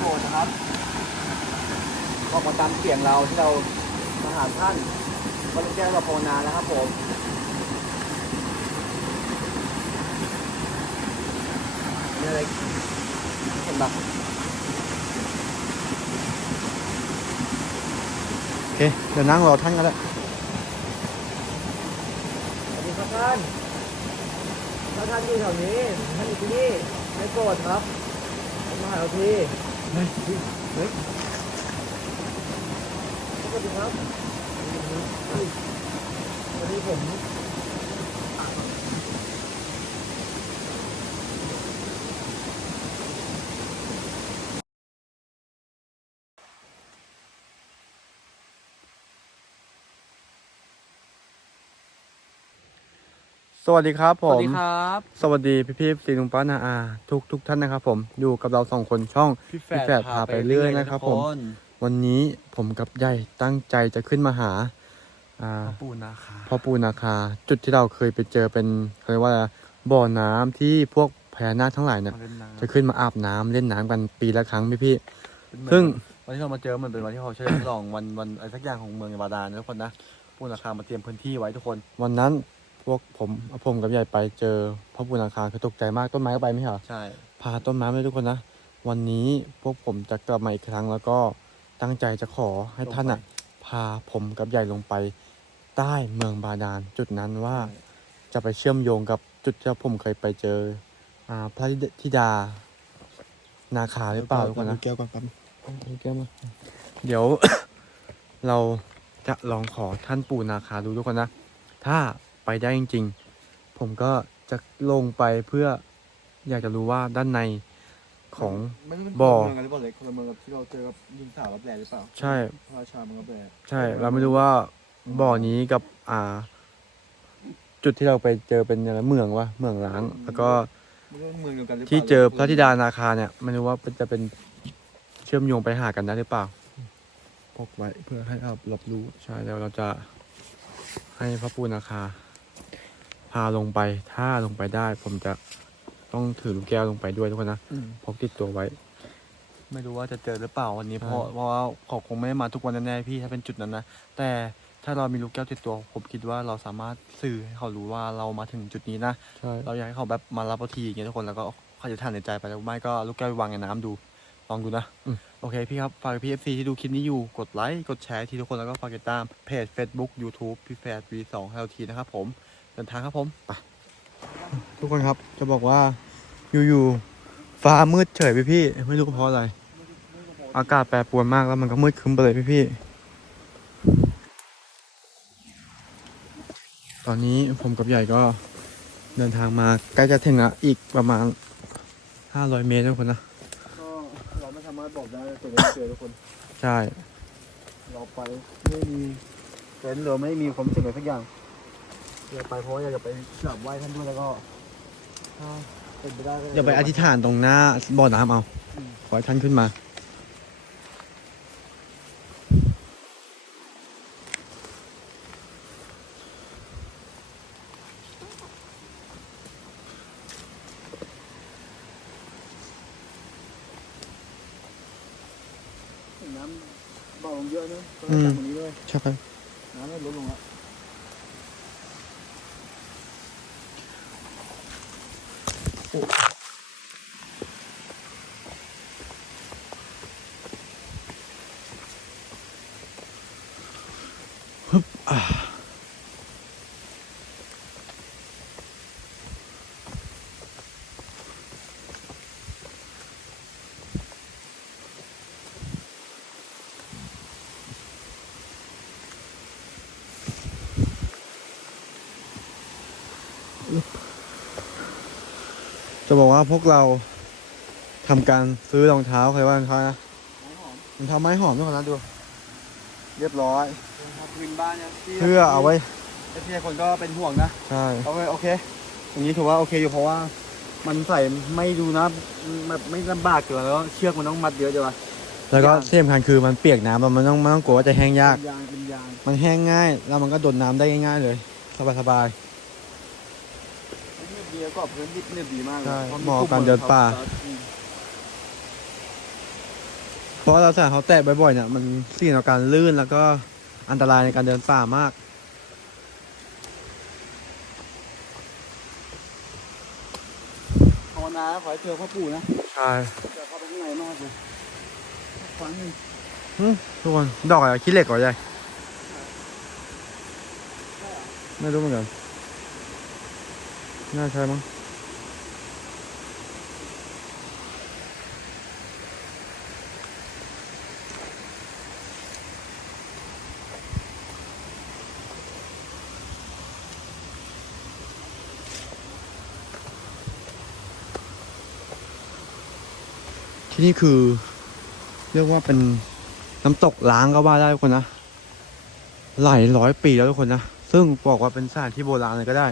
โปรดนะครับบอกมาตามเสียงเราที่เรามาหาท่านก็ต้องแจ้งเราภาวนาแล้วครับผมนี่อะไรเห็นปะโอเค เดี๋ยวนั่งรอท่านก็ได้สวัสดีครับท่านถ้าท่านอยู่แถวนี้ท่านอยู่ที่นี่ไม่โกรธครับมาหาเราที เฮ้ยเฮ้ยสวัสดีครับวัสดีผม สวัสดีครับผสวัสม ดีครับ สวัสดีพี่พี่ๆสีลุงป้านาอา ทุกทุกท่านนะครับผมอยู่กับเราสองคนช่อง พี่แฝพี่แฝดพาไปเรื่อยนะครับผมวันนี้ผมกับใหญ่ตั้งใจจะขึ้นมาหาอ่าปูนาคาพ่อปูนาคา จุดที่เราเคยไปเจอเป็นเขาเรียกว่าบ่อน้ำที่พวกพญานาคทั้งหลายเนี่ยมาเล่นน้ำจะขึ้นมาอาบน้ำเล่นน้ำกันปีละครั้งพี่พี่เป็นเหมือนซึ่ง วันที่เรามาเจอมันเป็นวันที่เขาเฉลิมฉลองวันวันอะไรสักอย่างของเมืองบาดาลนะทุกคนนะปูนาคามาเตรียมพื้นที่ไว้ทุกคน วันนั้น พวกผมผมกับใหญ่ไปเจอพ่อปูนาคาคือตกใจมากต้นไม้ก็ไปไม่ใช่เหรอใช่ พาต้นไม้ไปทุกคนนะ วันนี้พวกผมจะกลับมาอีกครั้งแล้วก็ตั้งใจจะขอให้ท่านอะ พาผมกับใหญ่ลงไป ใต้เมืองบาดาลจุดนั้นว่าจะไปเชื่อมโยงกับจุดที่ผมเคยไปเจออ่าพระธิดา นาคาหรือเปล่าทุกคนนะ แก้วก่อนครับเอาแก้วมาเดี๋ยว เราจะลองขอท่านปู่นาคาดูทุกคนนะ ถ้า ไปได้จริง ๆ ผมก็จะลงไปเพื่ออยากจะรู้ว่าด้านในของ ไม่รู้เป็นบ่อ คนละเมืองกันหรือเปล่าเลยคนละเมืองกับที่เราเจอกับยิงสาวรับแร่หรือเปล่าใช่ พระราชาเมืองรับแร่ใช่ เราไม่รู้ว่าบ่อนี้กับอ่า จุดที่เราไปเจอเป็นอะไรเมืองวะเมืองล้าง แล้วก็ไม่รู้เมืองเดียวกันหรือเปล่าที่เจอพระธิดานาคาเนี่ยไม่รู้ว่าจะเป็นเชื่อมโยงไปหากันได้หรือเปล่า พกไว้เพื่อให้เรารับรู้ ใช่แล้วเราจะให้พระปูนาคา พาลงไปถ้าลงไปได้ ผมจะต้องถือลูกแก้วลงไปด้วยทุกคนนะอืม พกติดตัวไว้ ไม่รู้ว่าจะเจอหรือเปล่าวันนี้ใช่เพราะเพราะว่าเขาคงไม่ได้มาทุกวันแน่ๆพี่ถ้าเป็นจุดนั้นนะแต่ถ้าเรามีลูกแก้วติดตัว ผมคิดว่าเราสามารถสื่อให้เขารู้ว่าเรามาถึงจุดนี้นะใช่เราอยากให้เขาแบบมารับเราทีอย่างเงี้ยทุกคนแล้วก็เขาจะทานในใจไปแล้วไม่ก็ลูกแก้วไปวางในน้ำดูลองดูนะอืมโอเคพี่ครับฝากพี่เอฟซีที่ดูคลิปนี้อยู่กดไลค์กดแชร์ที่ทุกคนแล้วก็ฝากติดตามเพจ Facebook YouTube พี่แฟร์ V2 ให้เราทีนะครับผมเดินทางครับผมทุกคนครับจะบอกว่าอยู่ๆฟ้ามืดเฉยพี่พี่ๆไม่รู้เพราะอะไร อากาศแปรปรวนมากแล้วมันก็มืดครึ้มไปเลยพี่พี่ๆตอนนี้ผมกับใหญ่ก็เดินทางมาใกล้จะถึงละอีกประมาณ 500 เมตรทุกคนนะก็เราไม่สามารถบอกได้เจอไม่เจอทุกคน ใช่ เราไปไม่มีเต็นท์หรือไม่มีความรู้สึกอะไรสักอย่าง อยากไปเพราะว่าอยากจะไปกราบไหว้ท่านด้วยแล้วก็ถ้าเป็นไปได้ก็อย่าไปอธิษฐานตรงหน้าบ่อน้ำเอา ขอให้ท่านขึ้นมาน้ำเบาลงเยอะนะตอนอืมจากตรงนี้ด้วย ใช่ครับ น้ำลดลงแล้ว จะบอกว่า พวกเราทำการซื้อรองเท้าใครว่ารองเท้านะรองเท้าไม้หอมทุกคนนะดู เรียบร้อยพื้นบ้านเนี่ยที่เพื่อเอาไว้ที่คนก็เป็นห่วงนะใช่โอเคโอเคอย่างนี้ถือว่าโอเคอยู่เพราะว่ามันใส่ไม่ดูนะแบบไม่ลำบากเกินแล้วก็เชือกมันต้องมัดเยอะจังวะแล้วก็ยางที่สำคัญคือมันเปียกน้ำแล้วมันต้องมันต้องกลัวว่าจะแห้งยากเป็นยางเป็นยางมันแห้งง่าย แล้วมันก็โดนน้ำได้ง่ายๆเลย สบายสบายเนืบดี แล้วก็พื้นดิบเนืบดีมากเลยใช่พระเหมาะกับการเดินป่าอืมเพราะว่าเราใส่เขาแตะบ่อยๆเนี่ยมันเสี่ยงต่อการลื่นแล้วก็อันตรายในการเดินป่ามาก ภาวนาขอให้เจอพ่อปู่นะใช่เจอเข้าไปข้างในมากเลยครั้งหนึ่งทุกคนดอกอะไรขี้เหล็กเหรอใหญ่ไม่รู้เหมือนกัน น่าใช่มั้งที่นี่คือ เรียกว่าเป็นน้ำตกล้างก็ว่าได้ทุกคนนะ หลายร้อยปีแล้วทุกคนนะ ซึ่งบอกว่าเป็นสถานที่โบราณเลยก็ได้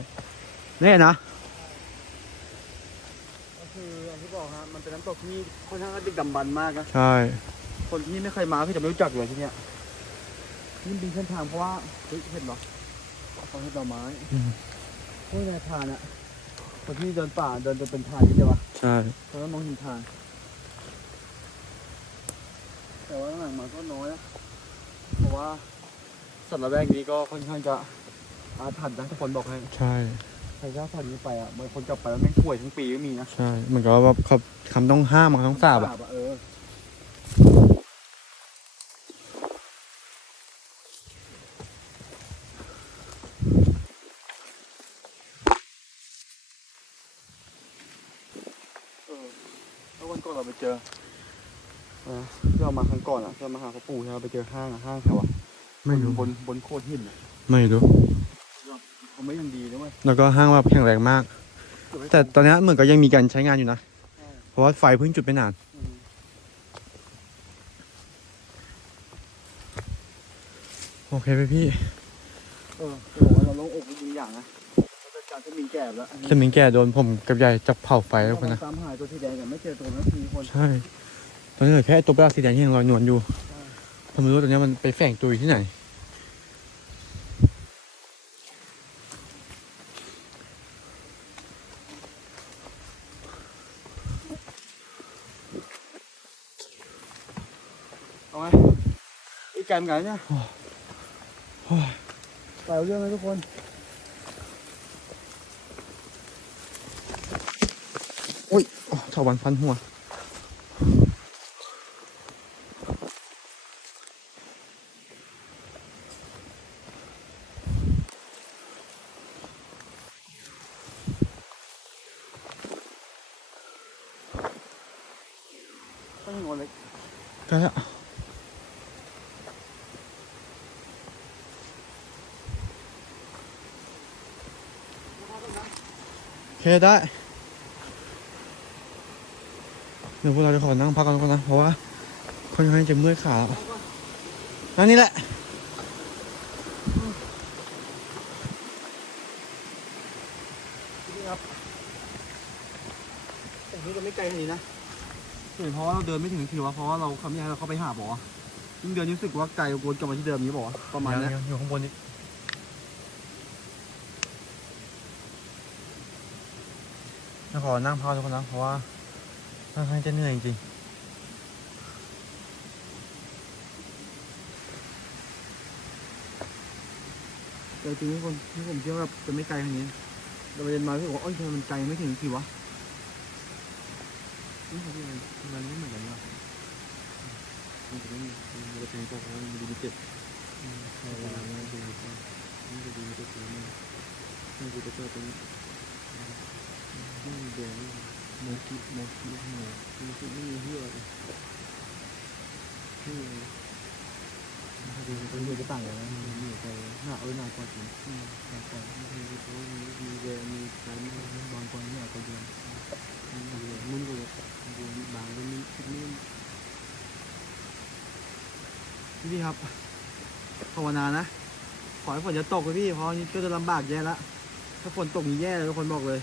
แน่นะก็คืออย่างที่บอกฮะมันเป็นน้ำตกที่ค่อนข้างดึกดำบรรพ์มากนะใช่ คนที่ไม่เคยมาคือจะไม่รู้จักเลยที่เนี้ยนี่เป็นเส้นทางเพราะว่าเฮ้ยเห็นเหรอเขาเห็นดอกไม้อืมพวกนายทานอะคนที่เดินป่าเดินจนเป็นทานนี่ใช่ปะใช่เพราะว่ามองเห็นทางแต่ว่าหลังๆมาก็น้อยนะเพราะว่าสัตว์ระแวกนี้ก็ค่อนข้างจะอาถรรพ์นะทุกคนบอกให้ใช่ ใครกล้าผ่านนี้ไปอะบางคนกลับไปแล้วแม่งป่วยทั้งปีก็มีนะใช่เหมือนกับว่าแบบเขาคำต้องห้ามคำต้องสาบอะเออเออแล้ววันก่อนเราไปเจอเออที่เรามาครั้งก่อนอะที่เรามาหาพ่อปู่ใช่ไหมไปเจอห้างอะห้างแถวอะไม่รู้ บนบนโคตรหินอะไม่รู้ เขาไม่ยังดีนะเว้ยแล้วก็ห้างแบบแข็งแรงมากเก็บไว้แต่ตอนนี้เหมือนก็ยังมีการใช้งานอยู่นะใช่เพราะว่าไฟเพิ่งจุดไปนานอืมโอเคไปพี่เออจะบอกว่าเราโล่งอกไปยิงอย่างนะเราจัดการที่มีแก่แล้วอันนี้จะมิงแก่โดนผมกับใหญ่จับเผาไฟแล้วคนนะตามหาตัวสีแดงแต่ไม่เจอตัวนั้นทีคนใช่ตอนนี้เหลือแค่ไอ้ตัวปลาสีแดงที่ยังลอยนวลอยู่ผมไม่รู้ตอนนี้มันไปแฝงตัวอยู่ที่ไหน เอาไหมอีกแกมไงเนี่ยโอ้ยไปเอาเรื่องเลยทุกคนโอ้ยโอ้เถาวันฟันหัว ต้องหัวเล็ก ก็แล้วโอเค ได้ เดี๋ยวพวกเราจะขอนั่งพักกันก่อนนะ เพราะว่าค่อนข้างจะเมื่อยขาแล้วนั่นนี่แหละนี่ครับแต่นี่ก็ไม่ไกลขนาดนี้นะเห็นเพราะว่าเราเดินไม่ถึงทีวะเพราะว่าเราคำนี้ให้เราเข้าไปหาบอกว่ายิ่งเดินยิ่งรู้สึกว่าไกลวนกลับมาที่เดิมนี้บอกว่าประมาณเนี้ยยังอยู่ข้างบนอี กจะขอนั่งพักทุกคนนะเพราะว่าค่อนข้างจะเหนื่อยจริงแต่จริงๆคนที่ผมเชื่อว่าจะไม่ไกลขนาดนี้แต่ประเด็นมาที่บอกว่าเอ้ยทำไมมันไกลไม่ถึงทีวะนี่เขาที่อะไรมันไม่เหมือนกันวะมันจะไม่มีมันจะเป็นพวกของมันดูเจ็บใช่แล้วมันดูเจ็บมันจะดูเจ็บมันมันจะเจอตรงนี้นี่ เดี๋ยวนี่โมกิโมกิหัวโมกิไม่มีเหี้ยเลยนี่ดูเป็นดูจะต่างกันนะมีใจหน้าเออหน้ากว่าจริงหน้ากว่ามีเขามีมีเวมีใครมีบางคนเนี่ยก็เดือนมุ่นก็เลยบางก็มีคิดนี่พี่ครับภาวนานะ ขอให้ฝนจะตกเลยพี่ เพราะนี่ก็จะลำบากแย่ละ ถ้าฝนตกนี่แย่เลยทุกคนบอกเลย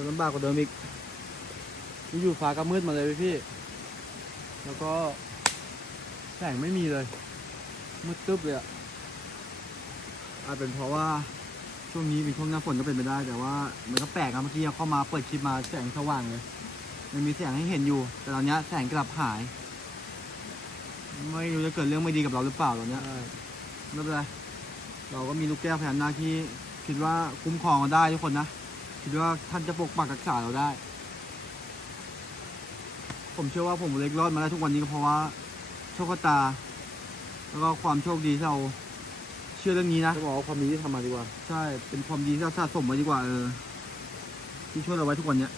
จะลำบากกว่าเดิมอีกอยู่ๆฟ้าก็มืดมาเลยพี่ แล้วก็แสงไม่มีเลย มืดตึ๊บเลยอะอาจเป็นเพราะว่าช่วงนี้เป็นช่วงหน้าฝนก็เป็นไปได้ แต่ว่ามันก็แปลกนะเมื่อกี้เข้ามาเปิดคลิปมาแสงสว่างเลย มันมีแสงให้เห็นอยู่ แต่ตอนเนี้ยแสงกลับหาย ไม่รู้จะเกิดเรื่องไม่ดีกับเราหรือเปล่าตอนเนี้ยไม่เป็นไรเราก็มีลูกแก้วพญานาคที่คิดว่าคุ้มครองเราได้ทุกคนนะ คิดว่าท่านจะปกปักรักษาเราได้ ผมเชื่อว่าผมเล็กรอดมาได้ทุกวันนี้ก็เพราะว่าโชคชะตา แล้วก็ความโชคดีที่เราเชื่อเรื่องนี้นะ จะบอกว่าความดีที่ทำมาดีกว่า ใช่ เป็นความดีที่เราสะสมไว้ดีกว่าเออ ที่ช่วยเราไว้ทุกวันเนี้ย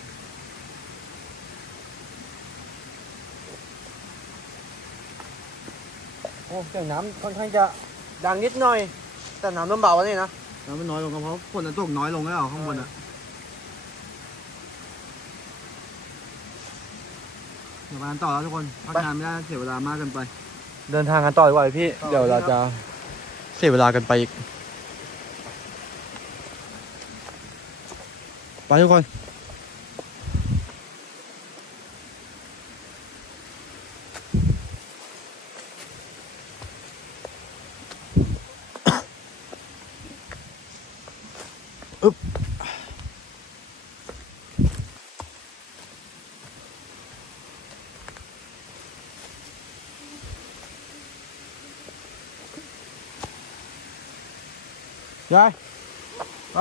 โอ้เสียงน้ำค่อนข้างจะดังนิดหน่อย แต่น้ำเริ่มเบาแล้วนี่นะ แล้วมันน้อยลงก็เพราะฝนมันตกน้อยลงแล้วข้างบนอะ เดี๋ยวไปกันต่อแล้วทุกคนพักงานไม่ได้เสียเวลามากเกินไป เดินทางกันต่อดีกว่าพี่ ต่อ เดี๋ยวเราครับจะเสียเวลากันไปอีก ไปทุกคน ยายไป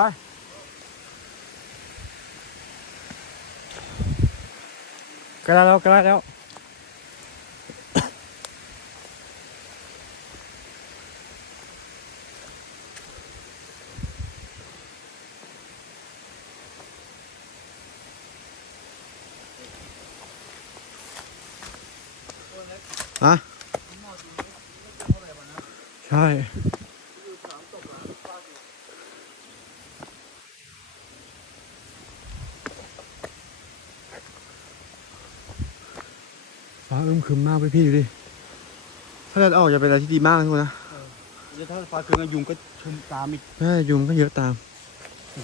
ก็ได้แล้วก็ได้แล้ว ฮะ ใช่ ฟ้าอึมครึมมากไป พี่ดูดิ ถ้าเกิดออกจะเป็นอะไรที่ดีมากทุกคนนะเดี๋ยวถ้าฟ้าคืนยุงก็ชมตามอีกแม่ยุงก็เยอะตาม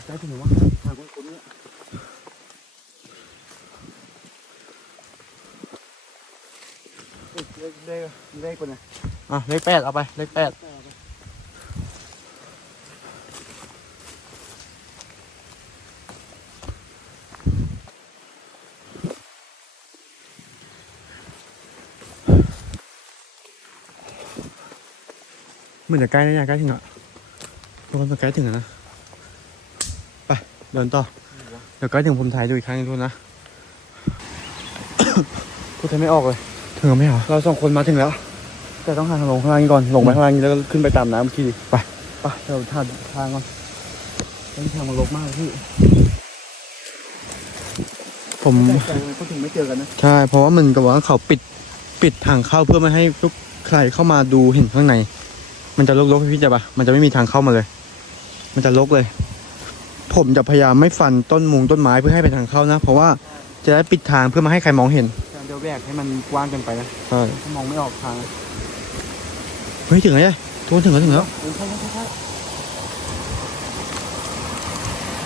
ใกล้ถึงหรือว่าทางคนๆเนี่ยเลขเลขเลขคนไหนอะเลขแปดเอาไป เลขแปด เหมือนจะใกล้แล้วเนี่ยใกล้ถึงอะทุกคนมันใกล้ถึงแล้วนะไปเดินต่อเดี๋ยวใกล้ถึงผมถ่ายดูอีกครั้งหนึงทุกคนนะพูดไทยไม่ออกเลยถึงแล้วไหมเหรอเราสองคนมาถึงแล้ว แต่ต้องหาทางลงข้างล่างนี้ก่อนลงไปข้างล่างนี้แล้วก็ขึ้นไปตามน้ำอีกทีไปไปเดี๋ยวทางทางก่อนเส้นทางมันรกมากเลยพี่ผมแปลกใจทำไมเขาถึงไม่เจอกันนะใช่เพราะว่ามันกับว่าเขาปิดปิดทางเข้าเพื่อไม่ให้ทุกใครเข้ามาดูเห็นข้างใน มันจะลกๆพี่จะปะมันจะไม่มีทางเข้ามาเลย มันจะลกเลย ผมจะพยายามไม่ฟันต้นมุงต้นไม้เพื่อให้เป็นทางเข้านะ เพราะว่าจะได้ปิดทางเพื่อไมาให้ใครมองเห็นการเดี๋ยวแบกให้มันกว้างเกินไปนะใช่ถ้ามองไม่ออกทาง เฮ้ยถึงแล้วเนี่ยทุกคนถึงแล้วถึงแล้วเออใช่ใช่ใช่ใช่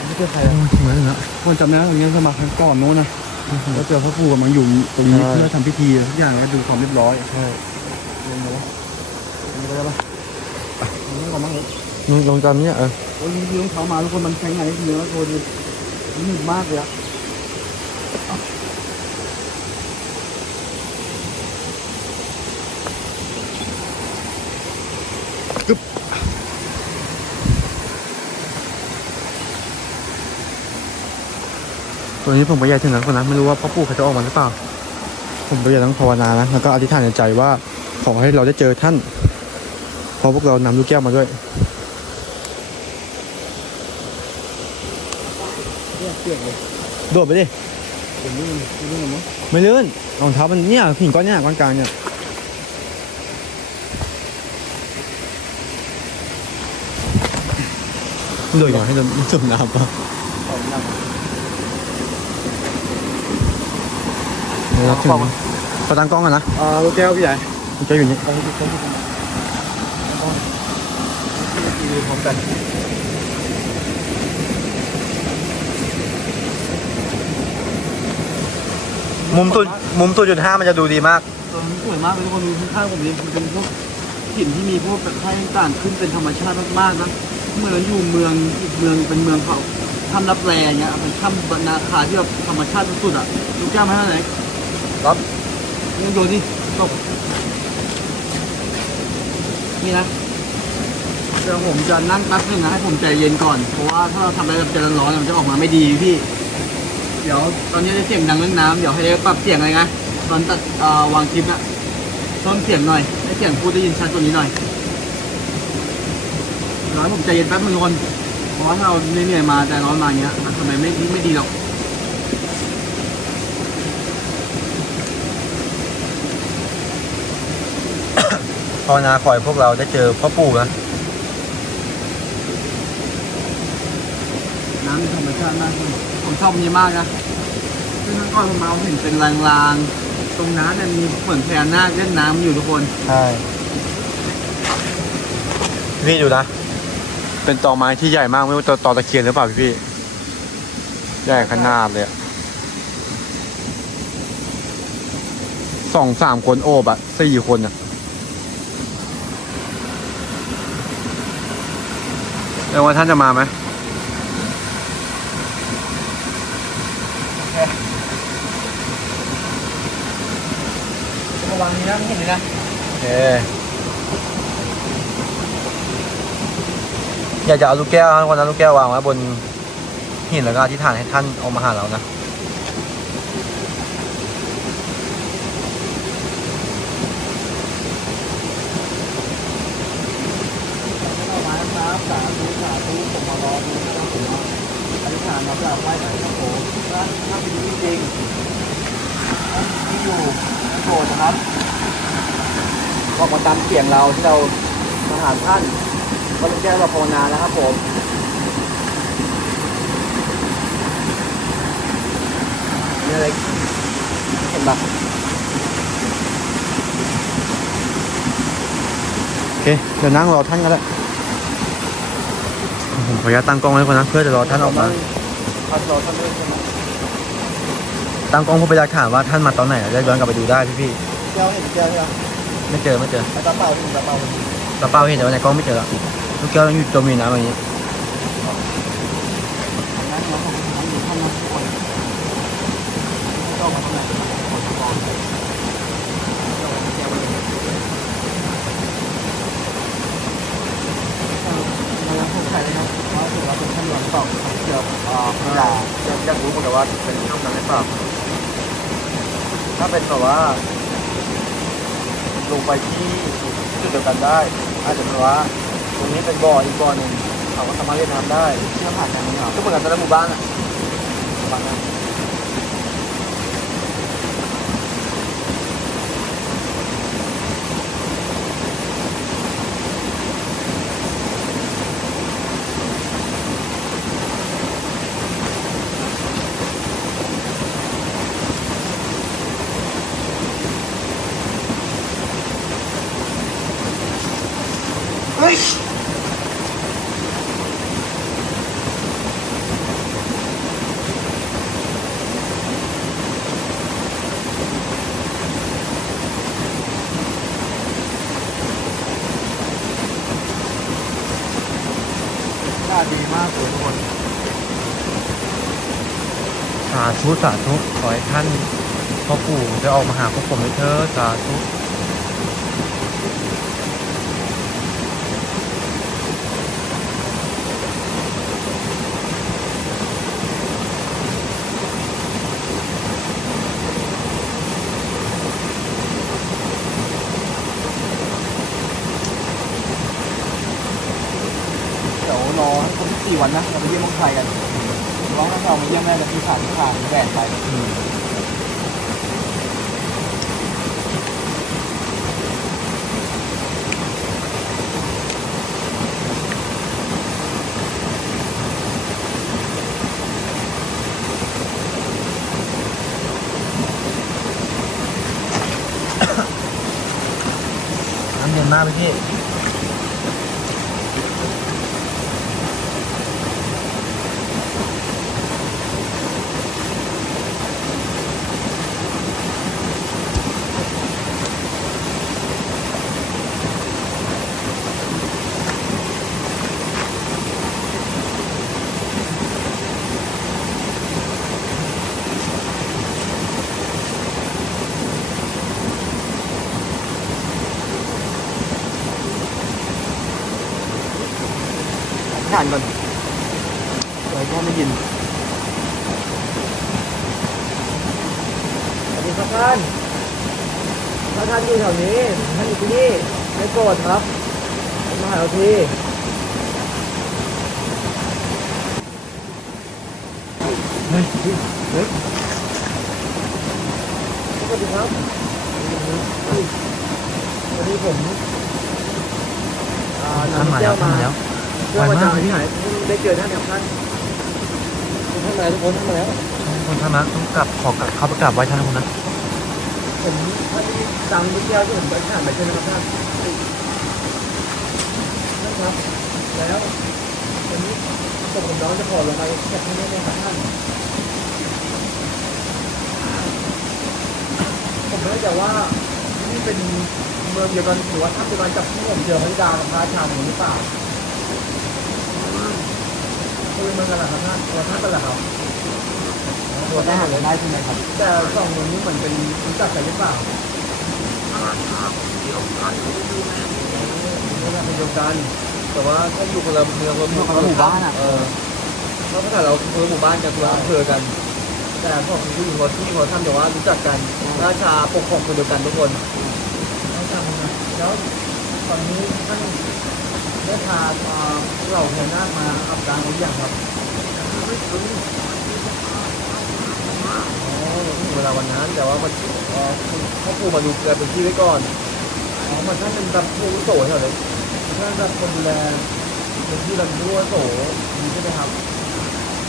ไม่เจอใครถึงแล้วถึงแล้วคนจำได้ตรงนี้สมัครครั้งก่อนโน้นนะแล้วเจอพระครูกำลังอยู่ตรงนี้ใช่เพื่อทำพิธีทุกอย่างแล้วดูความเรียบร้อยใช่ลงมาแล้วลงไปแล้ว ปะลงมาก่อนมั้งเลยลงลงตามเนี้ยเออโอ้ยยืมเขามาทุกคนมันแข็งไงเนื้อโทนมันหนึบมากเลยอะตัวนี้ผมก็อยากถึงแล้วคนนะไม่รู้ว่าพ่อปู่เขาจะออกมาหรือเปล่า ผมก็อยากต้องภาวนานะแล้วก็อธิษฐานในใจว่าขอให้เราได้เจอท่าน เพราะพวกเรานำลูกแก้วมาด้วยเนี่ยเปียกเลยโดดไปดิเดี๋ยวนี้มันนี่มันมั้งไม่ลื่นรองเท้ามันเนี่ยหินก้อนเนี่ยก้อนกลางเนี่ยโดดก่อนให้โดนจมน้ำป่ะต่อหน้าเราถึงขอตั้งกล้องกันนะอ่าลูกแก้วพี่ใหญ่มันจะอยู่นี่ เอาไปดูเขาดูกันดู พร้อมกันมุมตัวมุมตัวจุดห้ามันจะดูดีมาก ตัวนี้สวยมากเลยทุกคนดูข้างๆผมนี่มันเป็นพวกหินที่มีพวกแบบให้ต่างๆขึ้นเป็นธรรมชาติมากๆนะเหมือนอยู่เมืองอีกเมืองเป็นเมืองเขาถ้ำรับแรงเงี้ยเป็นถ้ำบรรณาคาที่แบบธรรมชาติสุดๆอะลูกแก้วมาเท่าไหร่ครับยังโดนดิตกนี่นะเดี๋ยวผมจะนั่งแป๊บนึงนะให้ผมใจเย็นก่อน เพราะว่าถ้าเราทำอะไรแบบใจร้อนๆมันจะออกมาไม่ดีพี่ เดี๋ยวตอนนี้จะเสียงดังเรื่องน้ำเดี๋ยวให้ปรับเสียงอะไรนะตอนตัดเอ่อวางคลิปนะเพิ่มเสียงหน่อยให้เสียงพูดได้ยินชัดกว่านี้หน่อยร้อนผมใจเย็นแป๊บนึงคนเพราะว่าถ้าเราเหนื่อยๆมาใจร้อนมาอย่างเงี้ยมันทำไมไม่ไม่ดีหรอกภาวนาขอให้พวกเราได้เจอพ่อปู่นะ น้ำธรรมชาติมากผมชอบนี้มากนะซึ่งข้างก่อนผมาเห็นเป็นรางๆ ตรงน้ำเนี่ยมีเหมือนพญานาคเล่นน้ำอยู่ทุกคน ใช่พี่ดูนะ เป็นตอไม้ที่ใหญ่มากไม่รู้ตอตอตะเคียนหรือเปล่าพี่พี่ใหญ่ขนาดเลยอะสองสามคนโอบอะสี่คนอะแล้วว่าท่านจะมาไหม ระวังนี้นะไม่ เห็นเลยนะโอเคอยากจะเอาลูกแก้วนะวันนั้นลูกแก้ววางไว้บนหินแล้วก็อธิษฐานให้ท่านเอามาหาเรานะเอาไม้ครับสาธุสาธุผมมารอดูนะครับผมอธิษฐานมาแบบไหว้ท่านครับผมถ้าถ้าเป็นจริงๆที่อยู่ใน โบสถ์นะครับบอกมาตามเสียงเราที่เรามาหาท่านก็เลยแจ้งเราภาวนาแล้วครับผมนี่อะไรเห็นปะโอเค เดี๋ยวนั่งรอท่านก็ได้ผมขออนุญาตตั้งกล้องไว้ก่อนนะ เพื่อจะรอท่านออกมาท่านรอท่านด้วยใช่ไหม ตั้งกล้องเพื่อเป็นหลักฐานว่าท่านมาตอนไหนจะได้ย้อนกลับไปดูได้พี่พี่แก้วเห็นแก้วยังๆไม่เจอไม่เจอ ไอ้ตาเปล่าที่ผมตาเปล่าตาเป้าเห็นแต่ว่าในกล้องไม่เจอละลูกแก้วยังอยู่จมอยู่น้ำอย่างนี้ นั่งแล้วผมทำอยู่ข้างหน้าทุกคนก็ออกมาตรงไหนผมจะบอกแก้วไว้เลยเรายังสงสัยเลยครับว่าถือว่าเป็นขนมตอกเกี่ยวกับอ่าพญา อยากอยากรู้เหมือนกันว่าเป็นช่องนั้นหรือเปล่าถ้า เป็นแบบว่า ลงไปที่จุดเดียวกันได้ อาจจะเป็นว่า ตรงนี้เป็นบ่ออีกบ่อหนึ่งเขาก็สามารถเล่นน้ำได้เชื่อผ่านกันไหมครับก็เหมือนกันแต่ละหมู่บ้านอะประมาณนั้น เฮ้ยน่าดีมากเลยทุกคน สา ธุสาธุขอให้ท่านพ่อปู่ได้ออกมาหาพวกผมด้วยเถิดสาธุ เดี๋ยวรอให้ครบสี่วันนะเราไปเยี่ยมน้องชายกันร้องให้เรามาเยี่ยมแม่กัน ที่ผ่านที่ผ่านแหวนไปอืมน้ำเย็นมากพี่ พี่านก่อนเดี๋ยวแค่ไม่ยินสวัสดีครับท่านถ้าท่านอยู่แถวนี้ท่านอยู่ที่นี่ไม่โกรธครับ มาหาเราทีเฮ้ยเฮ้ยสวัสดีครับวันนี้ผมอ่านำเที่ยวมา เพื่อมาจากที่ไหนได้เจอท่านกับท่านคุณท่านมาทุกคนท่านมาแล้วคนท่านนะต้องกลับขอกลับเข้าไปกราบไหว้ท่านนะคุณนะผมท่านที่ดังนิดเดียวที่ผมไปผ่านไปใช่ไหมครับท่านท่านครับ แล้ววันนี้ผมกับน้องจะขอลงไปจากที่นี่ไหมครับท่านผมไม่แน่ใจว่านี่เป็นเมืองเดียวกันหรือว่าท่านเป็นการจับที่ผมเจอพระธิดากับพระราชาผมหรือเปล่า คือเมืองกันเหรอครับท่านตัวท่านเป็นเหรอครับตัวได้หาได้ใช่ไหมครับ แต่สองเมืองนี้เหมือนเป็นรู้จักกันหรือเปล่าเดียวกันเป็นเดียวกัน แต่ว่าถ้าอยู่คนละเมืองคนละหมู่บ้านอะเออเพราะถ้าเราคนละหมู่บ้านกันคนละอำเภอกัน แต่พวกผู้หญิงคนที่คนทำแต่ว่ารู้จักกันราชาปกครองคนเดียวกันทุกคนแล้วตอนนี้ท่าน ได้พาเหล่าแทนนาคมาอับดางหรือยังครับอ๋อถึงเวลาวันนั้นแต่ว่ามันเอ่อเขาปูมาดูแลพื้นที่ไว้ก่อนอ๋อมันท่านเป็นแบบผู้อาวุโสเหรอเลยท่านแบบคนดูแลพื้นที่ลำรั้วโสนี้ใช่ไหมครับ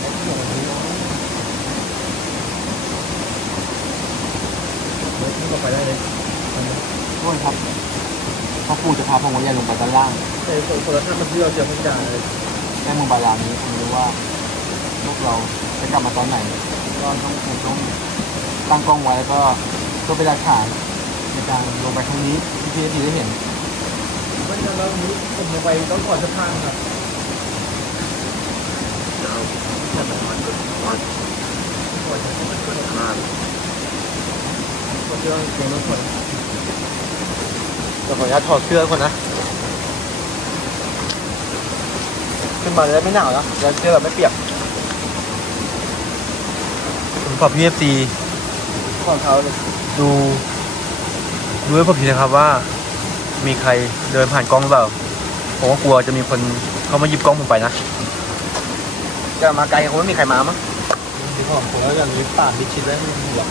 อ๋อที่บอกแบบนี้อ๋อเดี๋ยวท่านก็ไปได้เลยโทษครับ พ่อปู่จะพาพงวยันลงไปด้านล่างแต่คนคนละท่านมันที่เราเจอพระบิดาเลยแค่เมืองบาดาลนี้ผมไม่รู้ว่าพวกเราจะกลับมาตอนไหน ก็ต้องคงต้องตั้งกล้องไว้แล้วก็เพื่อเป็นหลักฐานในการลงไปครั้งนี้ที่พี่ได้เห็นไม่งั้นแล้วนี้ผมลงไปต้องขอสะพานครับก็เจอเสียงรถคนเดี๋ยวขออนุญาตถอดเสื้อก่อนนะ ขึ้นมาจะได้ไม่หนาวนะแล้วเสื้อแบบไม่เปียกผมขอพี่เอฟซีของเขาเลยดูดูให้ผมทีนะครับว่า มีใครเดินผ่านกล้องหรือเปล่า ผมก็กลัวจะมีคนเข้ามาหยิบกล้องผมไปนะ จะมาไกลคงไม่มีใครมามั้งที่ผมผมก็จะมีป่ามิดชิดไว้ไม่มีหรอก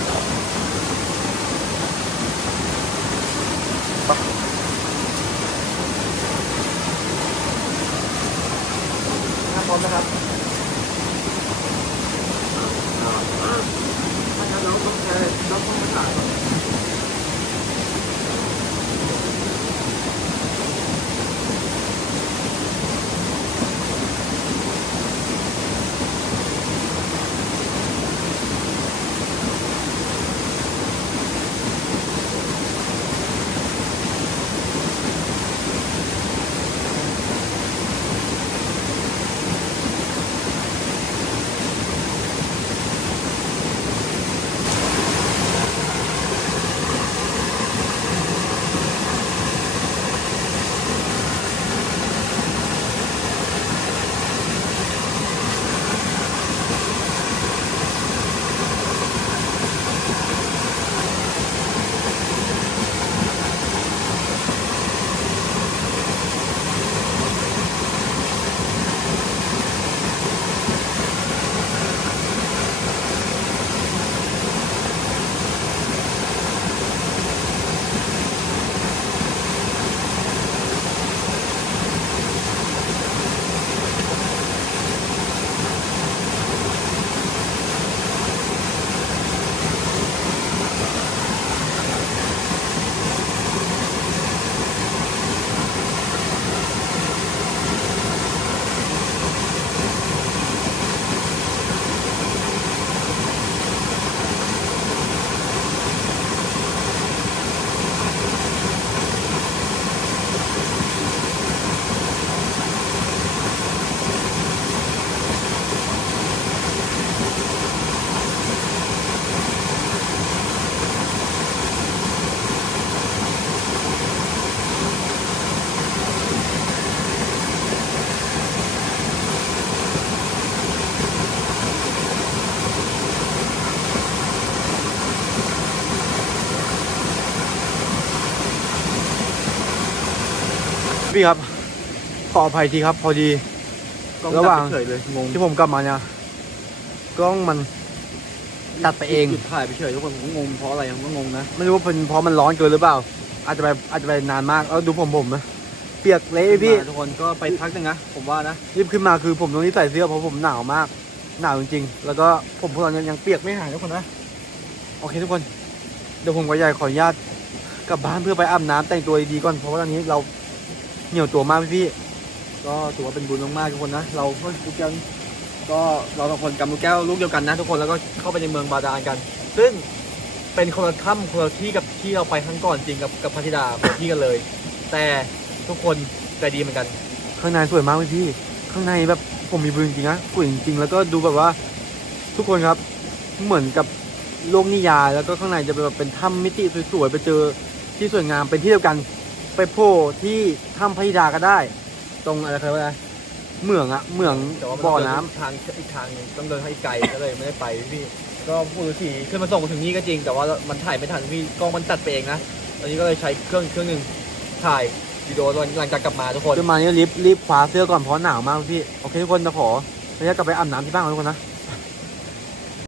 พี่ครับ ขออภัยทีครับ พอดีกล้องระหว่างจับไปเฉยเลยงงที่ผมกลับมาเนี่ยกล้องมันตัดไปเอง หยุดถ่ายไปเฉยทุกคนผมก็งงเพราะอะไรผมก็งงนะไม่รู้ว่าเป็นเพราะมันร้อนเกินหรือเปล่า อาจจะไปอาจจะไปนานมากแล้วดูผมผมนะเปียกเละเลยพี่ มาทุกคนก็ไปพักหนึงนะผมว่านะรีบขึ้นมาคือผมต้องรีบใส่เสื้อเพราะผมหนาวมาก หนาวจริงๆ แล้วก็ผมพวกเรายังยังเปียกไม่หายทุกคนนะ โอเคทุกคน เดี๋ยวผมกับยายขออนุญาตกลับบ้านเพื่อไปอาบน้ำแต่งตัวดีๆก่อน เพราะว่าตอนนี้เรา เหนียวตัวมากพี่ก็ถือว่าเป็นบุญมากๆทุกคนนะ เราก็ลูกแก้วก็เราสองคนกำลูกแก้วลูกเดียวกันนะทุกคนแล้วก็เข้าไปในเมืองบาดาลกัน ซึ่งเป็นคนละถ้ำคนละที่กับที่เราไปครั้งก่อนจริงกับกับพัทธิดาคนละที่กันเลย แต่ทุกคนใจดีเหมือนกัน ข้างในสวยมากพี่ ข้างในแบบผมมีบุญจริงๆนะสวยจริงๆแล้วก็ดูแบบว่า ทุกคนครับเหมือนกับโลกนิยายแล้วก็ข้างในจะเป็นแบบเป็นถ้ำมิติสวยๆไปเจอที่สวยงามเป็นที่เดียวกัน ไปโผล่ที่ถ้ำพระธิดาก็ได้ ตรงอะไรเขาเรียกว่าอะไรเหมืองอะเหมืองแต่ว่ามับ่อเดิน้ำ ทางอีกทางหนึงต้องเดินให้ไกลก็เลยไม่ได้ไปพี่ ก็ผู้ฤาษีขึ้นมาส่งถึงนี่ก็จริง แต่ว่ามันถ่ายไม่ทันพี่กล้องมันตัดไปเองนะตอนนี้ก็เลยใช้เครื่องเครื่องหนึ่งถ่ายวิดีโอตอนหลังจากกลับมาทุกคนขึ้นมานี่รีบรีบคว้าเสื้อก่อนเพราะหนาวมากพี่ โอเคทุกคนจะขอระยะกลับไปอาบน้ำที่บ้านก่อนทุกคนนะ